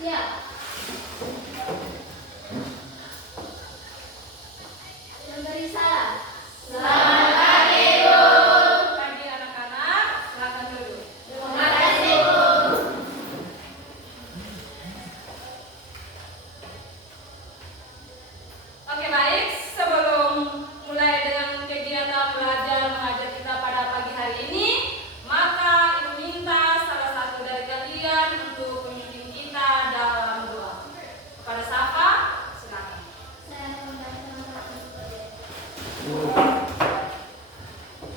Siap. Memberi salam. Selamat pagi, Bu. Pagi anak-anak, silakan duduk. Terima kasih, Bu. Oke, baik. Sebelum mulai dengan kegiatan belajar mengajar kita pada pagi hari ini, maka Ibu minta salah satu dari kalian untuk memimpin kita dalam doa. Kepada Safa, silakan. Saya akan membaca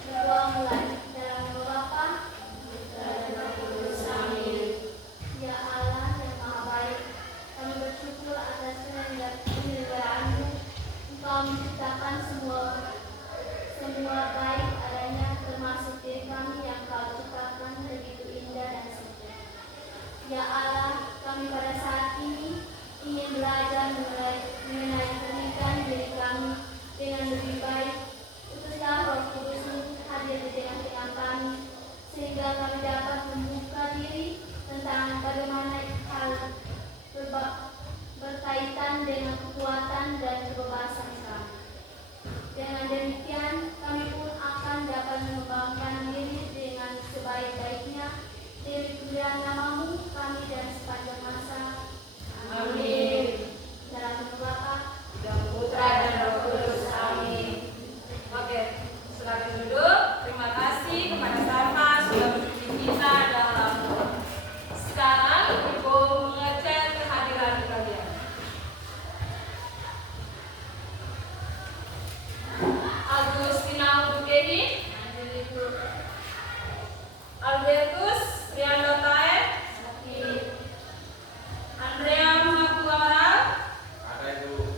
berdoa mulai dalam nama Bapa dan Roh Kudus. Amin. Ya Allah yang Maha Baik, kami bersyukur atas penyelenggaraan-Mu. Engkau menciptakan semua baik adanya, termasuk diri kami yang Kau ciptakan begitu indah dan sempurna. Ya Allah, kami pada saat ini ingin belajar mengenai pernikahan diri kami dengan lebih baik. Utuslah Roh Kudus-Mu hadir di tengah-tengah kami, sehingga kami dapat membuka diri tentang bagaimana hal berkaitan dengan kekuatan dan kebebasan kami. Dengan demikian, kami pun akan dapat mengembangkan diri dengan sebaik-baiknya demi kemuliaan nama-Mu kami dan sepanjang masa. Amin. Dalam nama Bapa Dan Putra dan Roh Kudus. Amin. Oke, silakan duduk. Terima kasih kepada Safa sudah memimpin kita dalam doa. Sekarang Ibu mengecek kehadiran kalian. Agustina Bukehi, Albertus Riando Tae, Andrea Makuaral, Ada itu.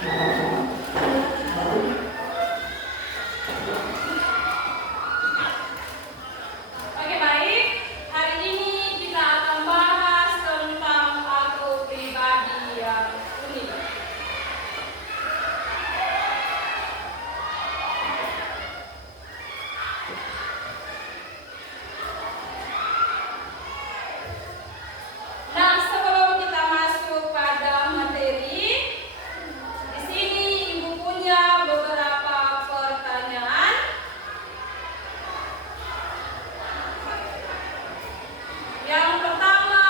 Oke, baik. Hari ini kita akan bahas tentang aku pribadi yang unik. Nah, sebelum kita masuk pada materi, di sini Ibu punya beberapa pertanyaan. Yang pertama,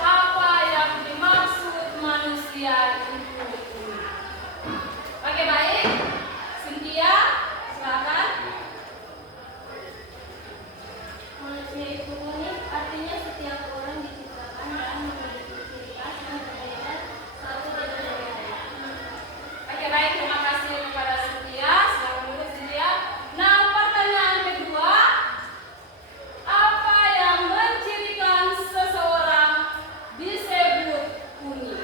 apa yang dimaksud manusia itu unik? Oke, baik. Cynthia, silakan. Manusia itu unik, artinya setiap orang diciptakan dan memiliki ciri khas yang berbeda satu dari yang lain. Oke, baik, terima kasih kepada Cynthia. Silakan dulu Cynthia. Nah, pertanyaan kedua, apa yang mencirikan seseorang disebut unik?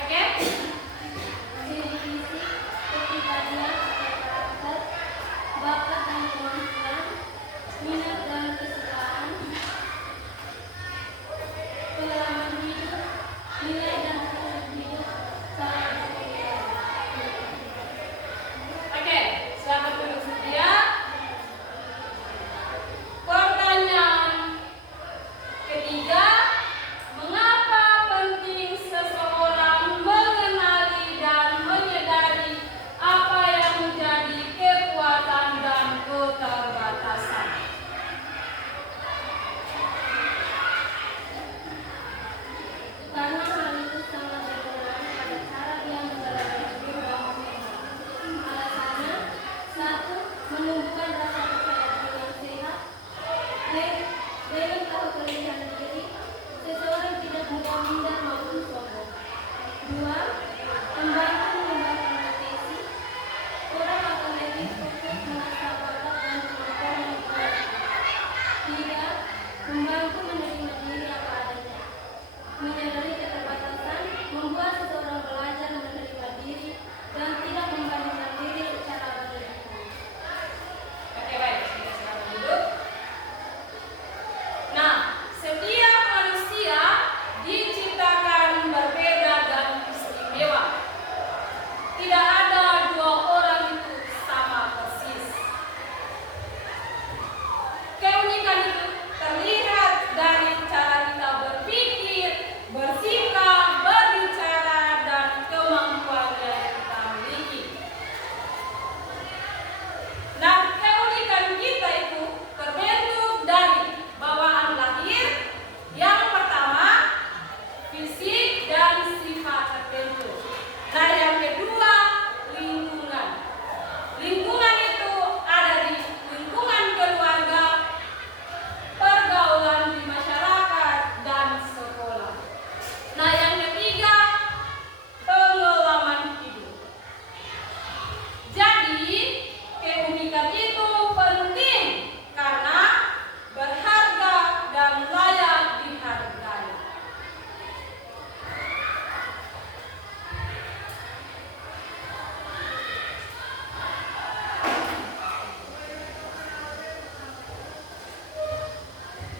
Oke? Ciri fisik, kepribadian atau karakter, bakat dan kemampuan, minat dan kesukaan, pengalaman hidup, nilai dan prinsip hidup, salah satu yang Oke, silakan dulu Cynthia. Pertanyaan ketiga, mengapa penting seseorang mengenali dan menyadari apa yang menjadi kekuatan dan keterbatasan? Karena hal itu sangat berpengaruh pada cara dia menjalani hidup dan berpengalaman. Alasannya, satu, menumbuhkan rasa percaya diri yang sehat. Dengan tahu kelebihan diri, seseorang tidak mudah minder maupun sombong. Dua, membantu mengembangkan potensi. Orang akan lebih fokus mengasah bakat dan kemampuan yang dimiliki. Tiga, membantu menerima diri apa adanya. Menyadari keterbatasan membuat seseorang belajar menerima diri dan tidak membandingkan diri secara berlebihan. Oke, baik, kita silakan duduk. Nah, setiap manusia diciptakan berbeda dan istimewa. Tidak ada dua orang itu sama persis. Keunikan itu terlihat dari cara kita berpikir, bersikap, berbicara, dan kemampuan yang kita miliki. Nah, keunikan kita itu terbentuk dari bawaan lahir. Yang pertama, fisik dan sifat tertentu. Nah, yang kedua, lingkungan. Lingkungan itu ada di lingkungan keluarga, pergaulan di masyarakat, dan sekolah. Nah, yang ketiga, pengalaman hidup. Jadi, keunikan itu penting karena berharga dan layak dihargai.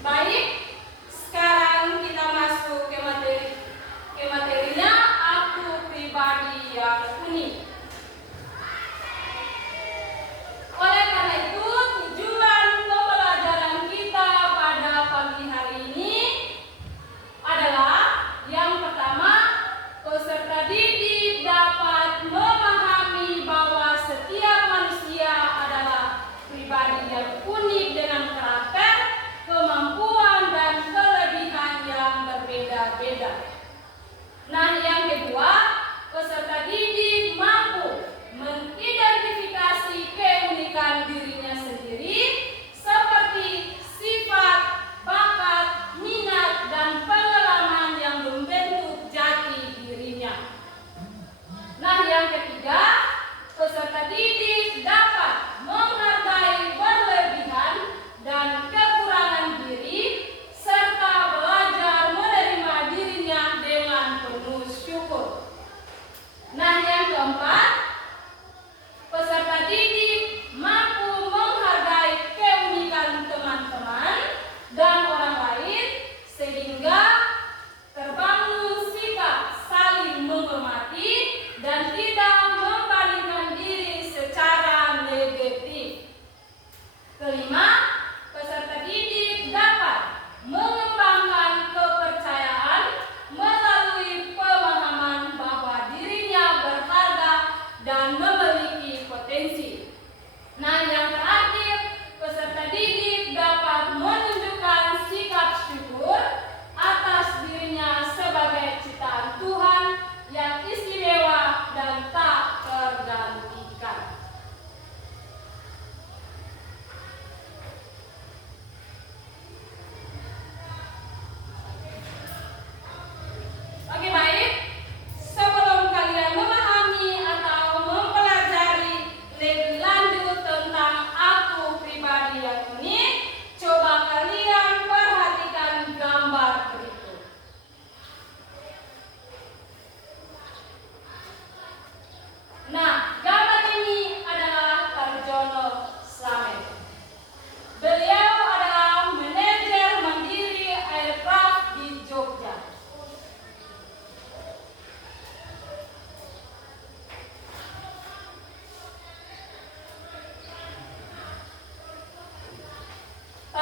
Baik, sekarang kita masuk ke materinya, aku pribadi yang unik. Oleh karena itu, tujuan pembelajaran kita pada pagi hari ini adalah yang pertama, peserta didik dapat memahami bahwa setiap manusia adalah pribadi yang unik dengan karakter, kemampuan, dan kelebihan yang berbeda-beda. Nah, yang kedua, peserta didik mampu mengidentifikasi keunikan dirinya sendiri seperti sifat, bakat, minat, dan pengalaman yang membentuk jati dirinya. Nah, yang ketiga, peserta didik dapat menghargai berlebihan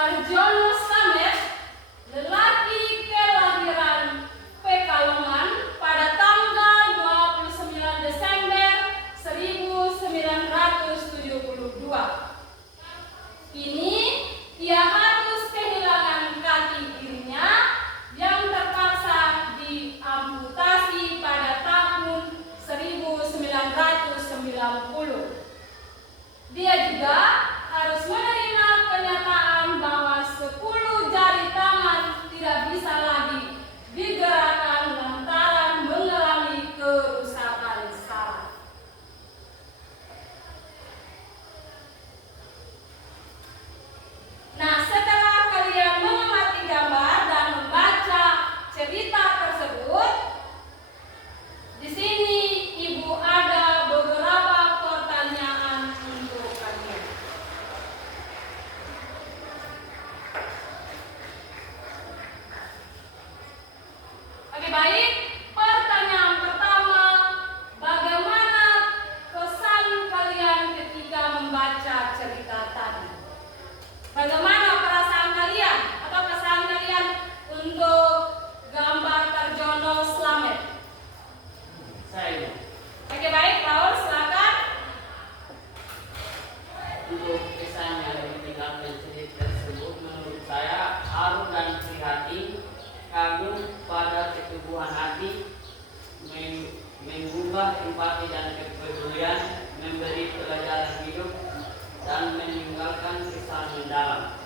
Tarjono Slamet, lelaki kelahiran Pekalongan pada tanggal 29 Desember 1972. Kini ia harus kehilangan kaki kirinya yang terpaksa diamputasi pada tahun 1990. Dia juga harus menerima kenyataan bahwa 10 jari tangan tidak bisa lagi digerakkan lantaran mengalami kerusakan saraf. Nah, setelah kalian mengamati gambar dan membaca cerita tersebut, di sini Ibu ada beberapa pertanyaan untuk kalian. Oke, baik. Pertanyaan pertama, bagaimana kesan kalian ketika membaca cerita tadi? Bagaimana perasaan kalian atau kesan kalian untuk gambar Tarjono Slamet? Saya Oke, baik, Raul, silakan. untuk kesan yang ditinggalkan cerita tersebut menurut saya haru dan prihatin, kagum pada keteguhan hati, menggugah empati dan kepedulian, memberi pelajaran hidup dan meninggalkan kesan mendalam.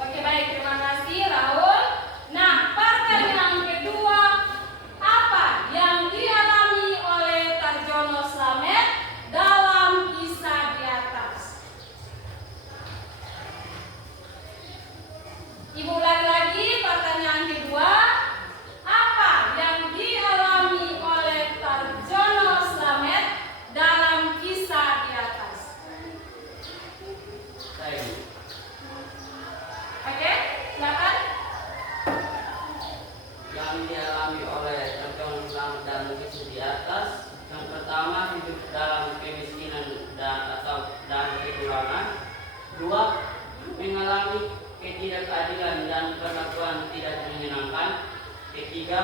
Oke, baik, terima kasih, Raul. Nah, pertanyaan kedua, apa yang dialami oleh Tarjono Slamet dalam kisah di atas? Ibu ulangi lagi pertanyaan kedua, apa yang dialami oleh Tarjono Slamet dalam kisah di atas? Saya Oke, silakan. yang dialami oleh Tarjono Slamet dalam kisah di atas, yang pertama hidup dalam kemiskinan dan kekurangan. Dua, mengalami ketidakadilan dan perlakuan tidak menyenangkan. Ketiga,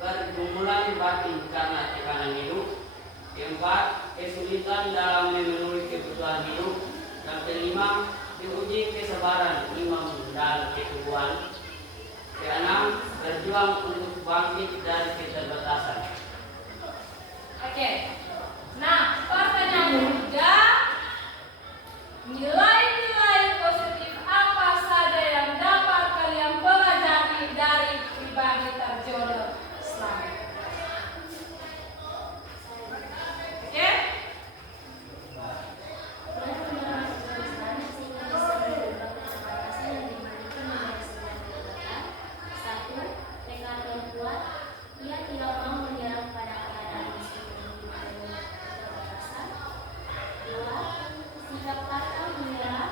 pergumulan batin karena tekanan hidup. Keempat, kesulitan dalam memenuhi kebutuhan hidup. Yang kelima, diuji kesabaran, iman dan keteguhan. Keenam, berjuang untuk bangkit dari keterbatasan. Oke. Nah, pertanyaan ketiga, nilai-nilai positif apa saja yang dapat kalian pelajari dari pribadi Tarjono Slamet? Oke? Satu, tekad yang kuat. Ia tidak mau menyerah pada keadaan meskipun keterbatasan. Dua, sikap pantang menyerah.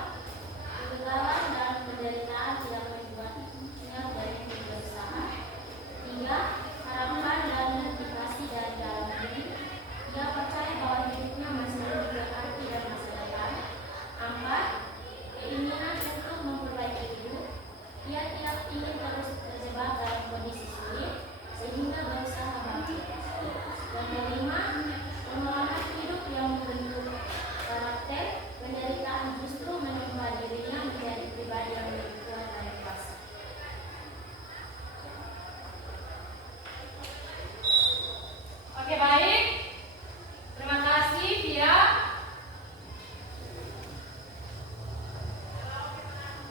Kegagalan dan penderitaan tidak membuatnya berhenti berusaha. Tiga, harapan dan motivasi dari dalam diri. Ia percaya bahwa hidupnya masih memiliki arti dan masa depan. Empat, keinginan untuk memperbaiki hidup. Ia tidak ingin terus terjebak dalam kondisi sulit sehingga berusaha bangkit. Dan kelima, pengalaman hidup yang membentuk karakter. Penderitaan justru menimpa dirinya menjadi pribadi yang lebih kuat dan dewasa. Oke, baik. Terima kasih, Via.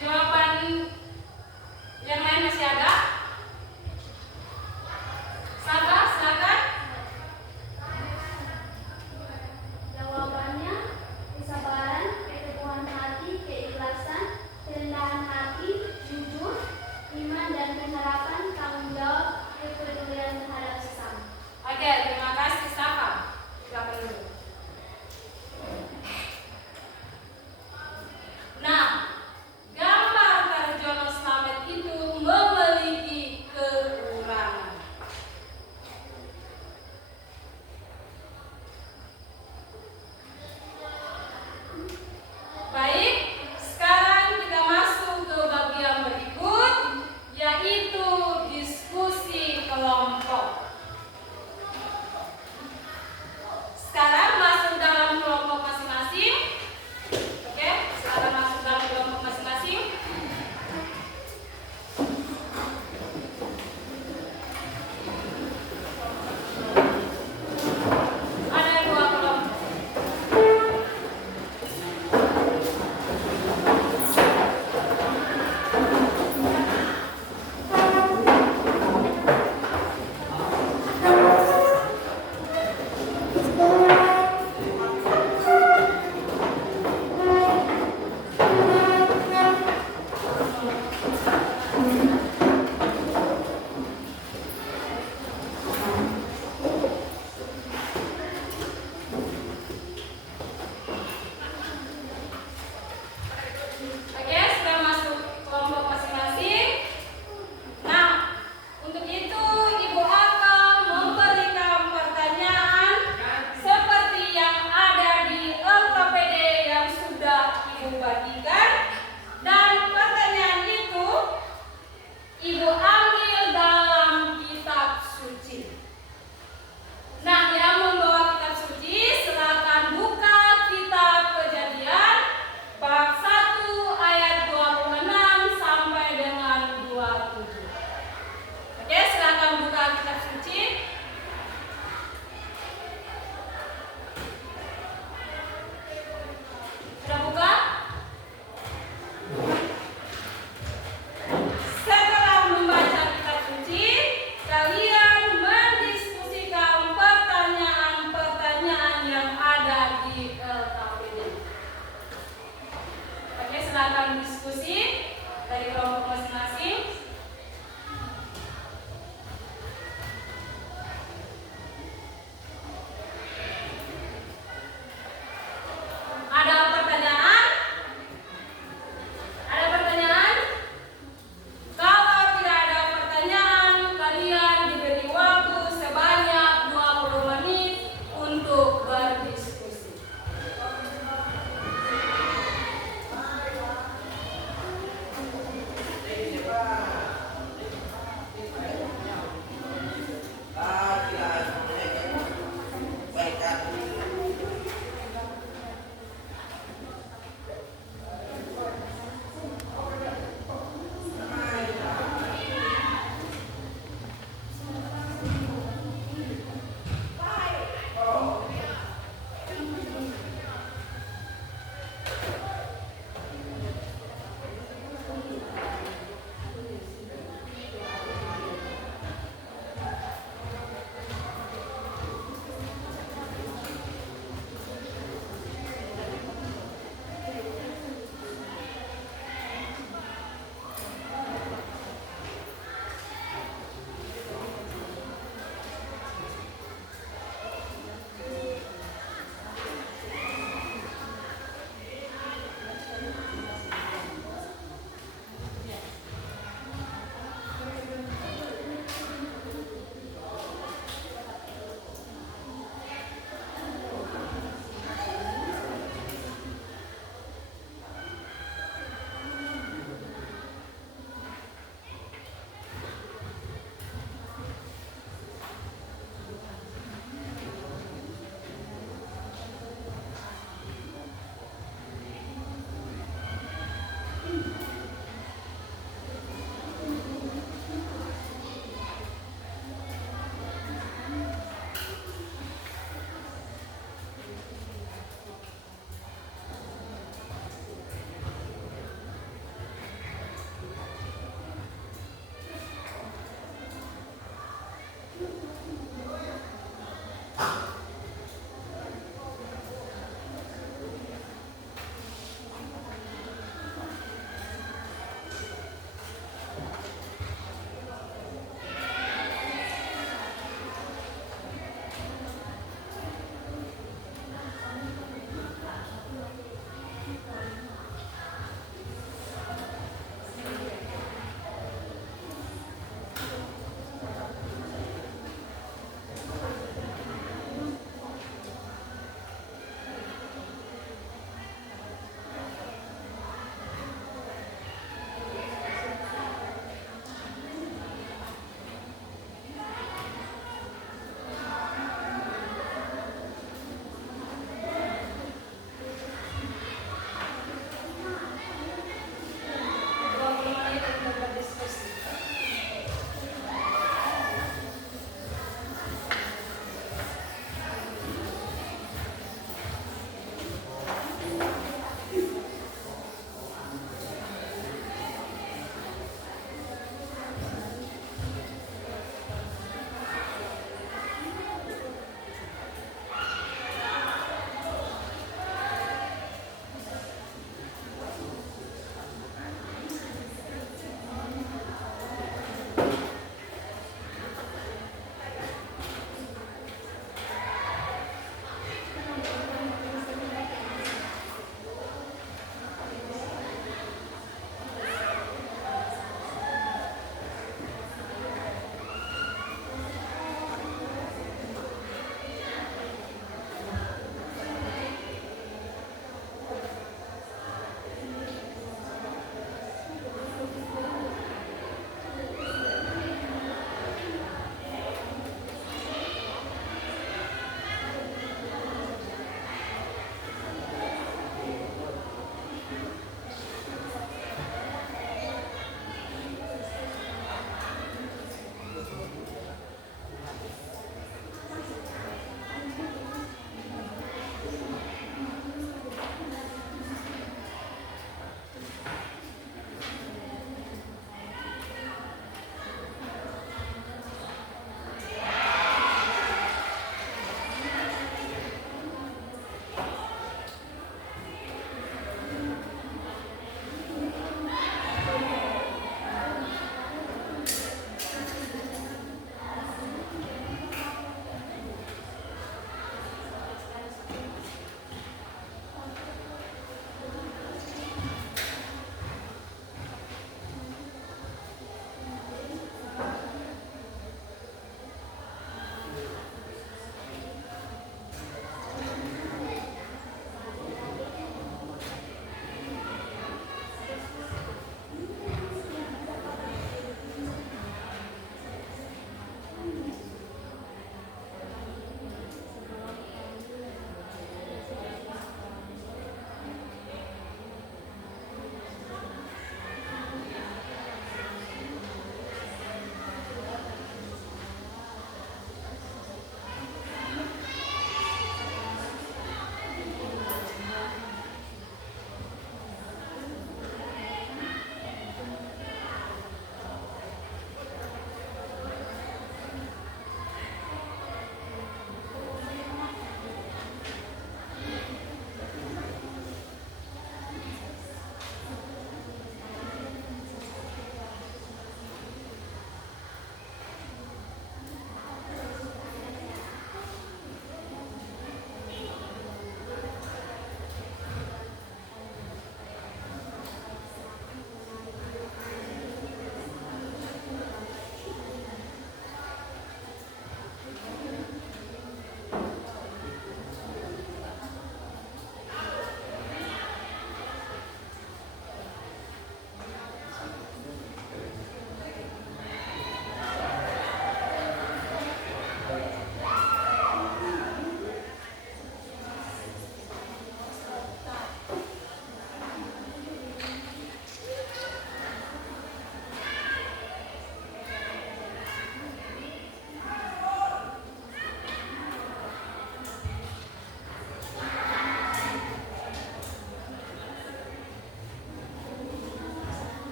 Jawaban yang lain masih ada? Sabar, silakan. Jawabannya, kesabaran, keteguhan hati, keikhlasan, kerendahan hati, jujur, iman dan pengharapan, tanggung jawab, kepedulian terhadap sesama. Oke, terima kasih, Safa. Silakan dulu. Nah, gambar Tarjono Slamet itu membeli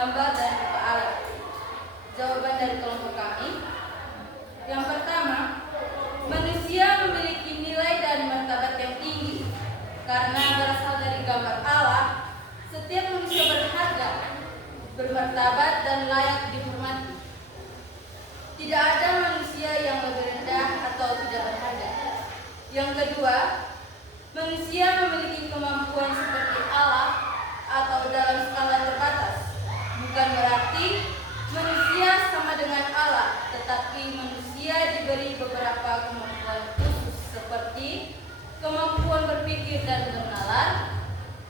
gambar dan rupa Allah? Jawaban dari kelompok kami. Yang pertama, manusia memiliki nilai dan martabat yang tinggi. Karena berasal dari gambar Allah, setiap manusia berharga, bermartabat dan layak dihormati. Tidak ada manusia yang lebih rendah atau tidak berharga. Yang kedua, manusia memiliki kemampuan seperti Allah atau dalam skala terbatas. Bukan berarti manusia sama dengan Allah, tetapi manusia diberi beberapa kemampuan khusus seperti kemampuan berpikir dan bernalar,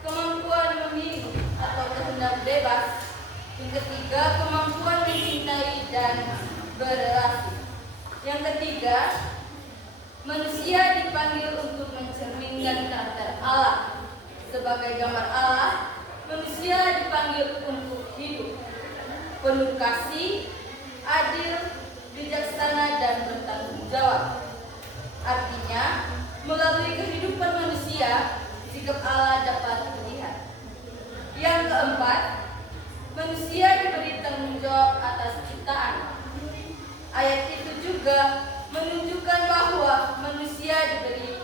kemampuan memilih atau kehendak bebas. Yang ketiga, kemampuan mencintai dan berrelasi. Yang ketiga, manusia dipanggil untuk mencerminkan karakter Allah. Sebagai gambar Allah, manusia dipanggil untuk hidup penuh kasih, adil, bijaksana, dan bertanggung jawab. Artinya, melalui kehidupan manusia, sikap Allah dapat dilihat. Yang keempat, manusia diberi tanggung jawab atas ciptaan. Ayat itu juga menunjukkan bahwa manusia diberi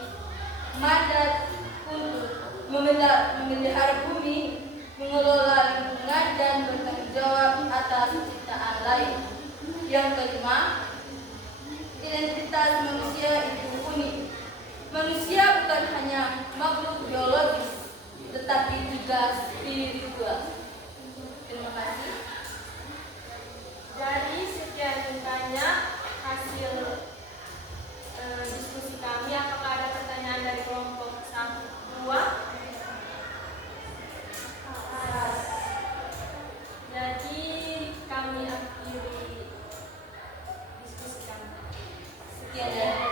mandat untuk memelihara bumi, mengelola lingkungan, dan bertanggung jawab atas ciptaan lain. Yang kelima, identitas manusia itu unik. Manusia bukan hanya makhluk biologis, tetapi juga spiritual. Terima kasih. Dari sekian banyak hasil diskusi kami, apakah ada pertanyaan dari kelompok 1, 2? Jadi kami akhiri diskusi kami. Sekian dari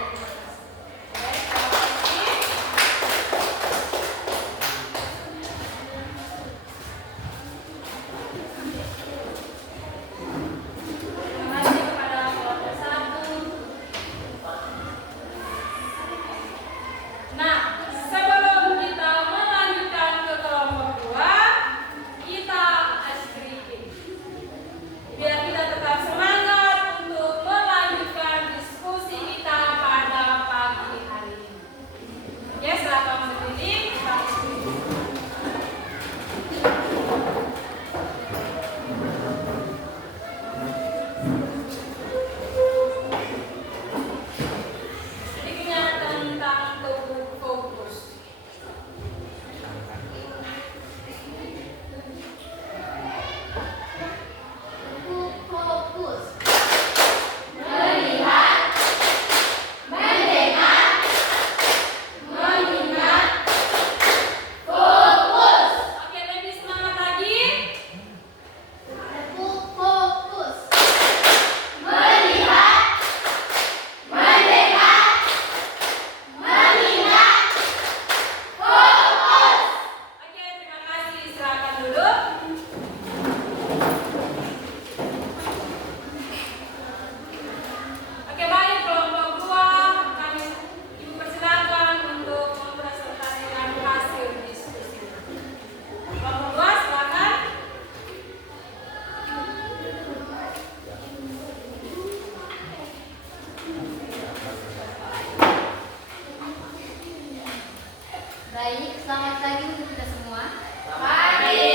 Baik, selamat pagi untuk kita semua. Pagi.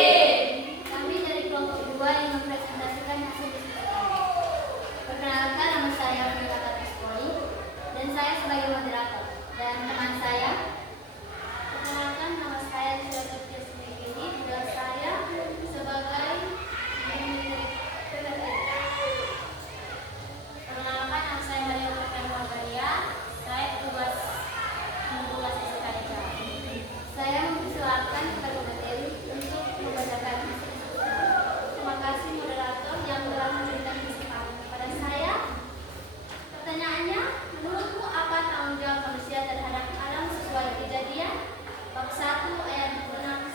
Kami dari kelompok 2 yang mempresentasikan hasil diskusi kami. Perkenalkan, nama saya Mila Poli dan saya sebagai moderator. Dan teman saya, perkenalkan, nama saya Rizal Sendiri dan saya sebagai PPT. Perkenalkan, nama saya Maria Purwamaria. Saya tugas SKDK. Saya mempersilakan kepada materi untuk membacakan hasil. Terima kasih moderator yang telah memberikan kesempatan kepada saya. Pertanyaannya, menurutmu apa tanggung jawab manusia terhadap alam sesuai Kejadian bab 1 ayat 26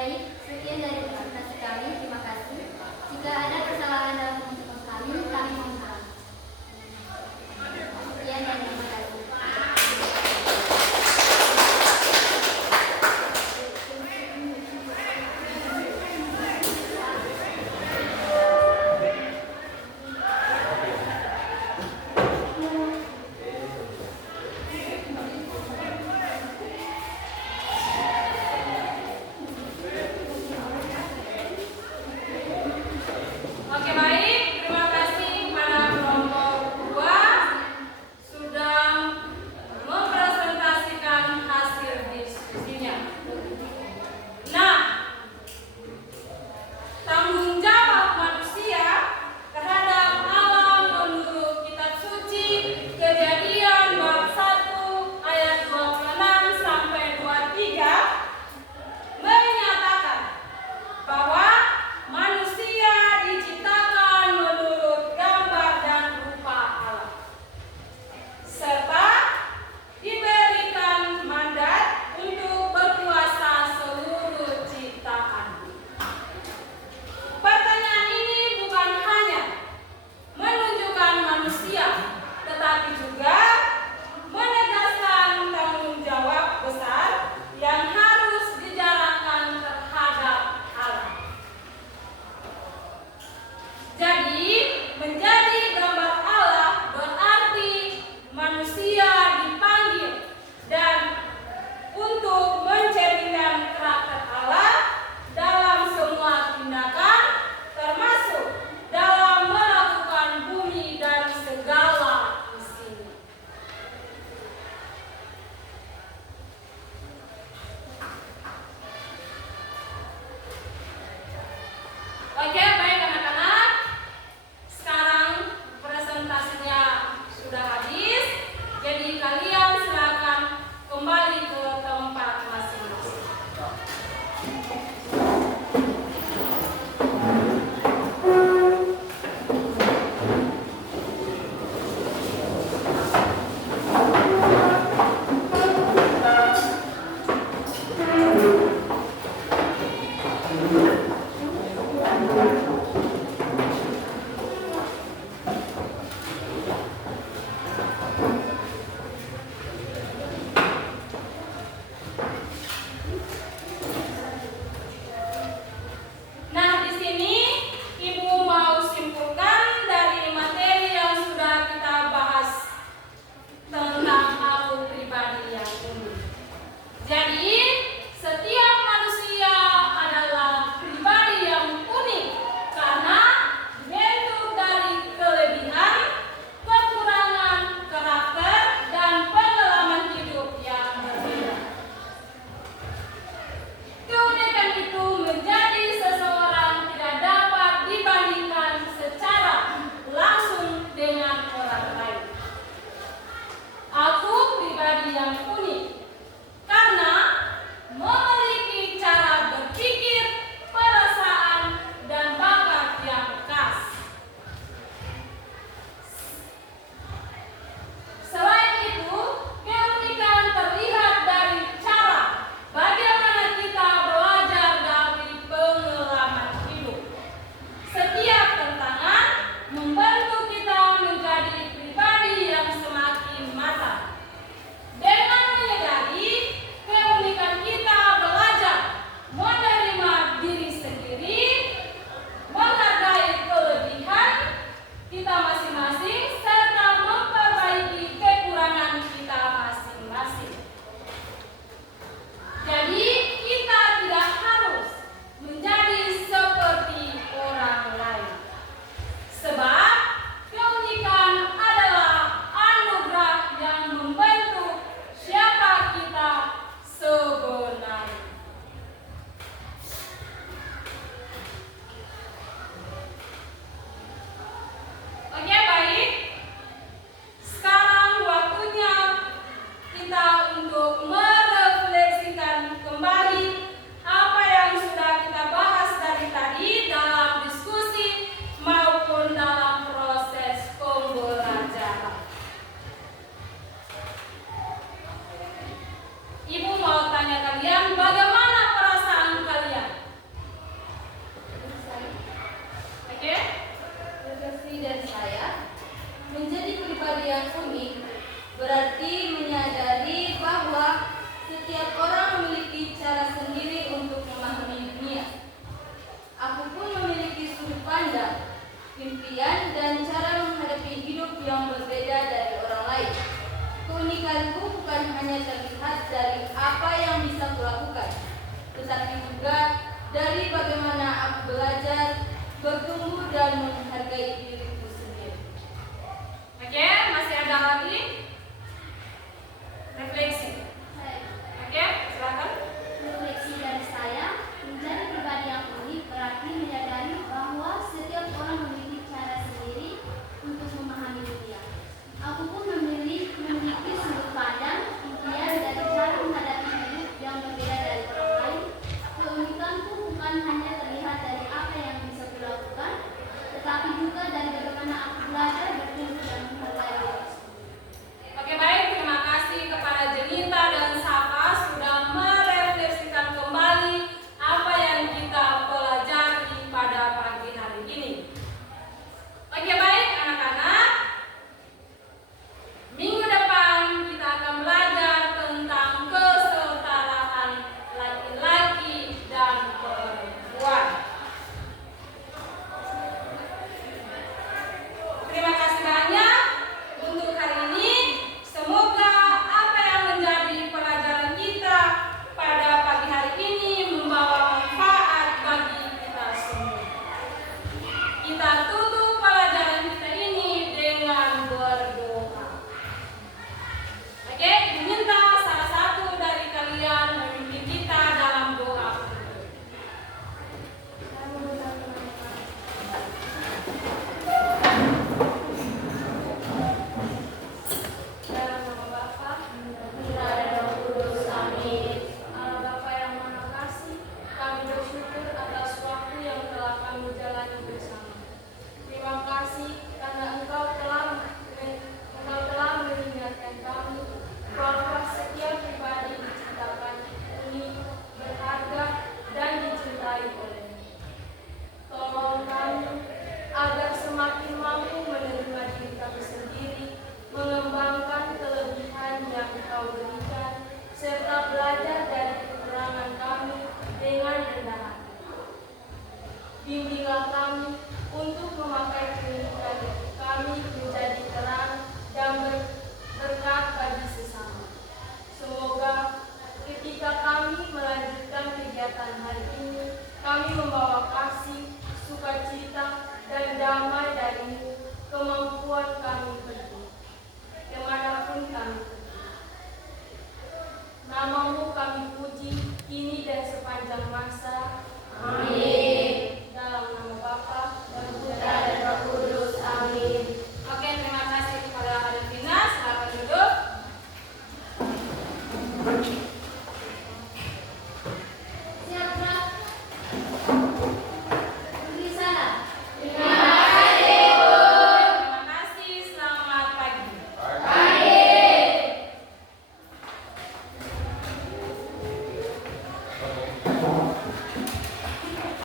Baik, sekian dari presentasi kami. Terima kasih. Jika ada kesalahan dalam pengumuman kami mohon maaf. Sekian dan terima kasih. Oke, tetapi juga dari bagaimana aku belajar, bertumbuh dan menghargai diriku sendiri. Oke, masih ada lagi? Refleksi. Oke, silakan. Refleksi dari saya, menjadi pribadi yang unik berarti menyadari bahwa setiap orang memiliki cara sendiri untuk memahami dunia. Aku pun memiliki sudut pandang impian dari cara menghadapi hidup yang berbeda dari orang lain. Keunikanku bukan hanya terlihat dari apa yang bisa kulakukan, tetapi juga dari bagaimana aku belajar bertumbuh dan menghargai diri. Oke, baik, terima kasih kepada Jenita dan Safa sudah merefleksikan kembali apa yang kita pelajari pada pagi hari ini. Oke, baik anak-anak. Minggu depan kita akan belajar tentang kesetaraan laki-laki dan perempuan. Terima kasih banyak untuk hari ini. Semoga apa yang menjadi pelajaran kita pada pagi hari ini membawa manfaat bagi kita semua. Kita tutup pelajaran kita ini dengan berdoa. Oke, Ibu minta salah satu dari kalian memimpin kita dalam doa. Dalam nama Bapa, Putra dan Roh Kudus, amin. Allah Bapa yang Maha Kasih, kami bersyukur atas waktu yang telah kami jalani bersama. Terima kasih karena Engkau telah mengingatkan kami bahwa setiap pribadi diciptakan unik, berharga, dan dicintai oleh-Mu. Tolong kami agar semakin mampu menerima diri kami sendiri, mengembangkan kelebihan yang Kau berikan, serta belajar dari kekurangan kami dengan rendah hati. Bimbinglah kami untuk memakai keunikan kami menjadi terang dan berkat bagi sesama. Semoga ketika kami melanjutkan kegiatan hari ini, kami membawa kasih, sukacita, dan damai dari-Mu, kemampuan kami pergi, kemanapun kami pergi. Nama-Mu kami puji, kini dan sepanjang masa. Amin. Dalam nama Bapa dan Putra dan Roh Kudus. Amin. Oke, terima kasih kepada Arifina. Silakan duduk. Siap, Kak?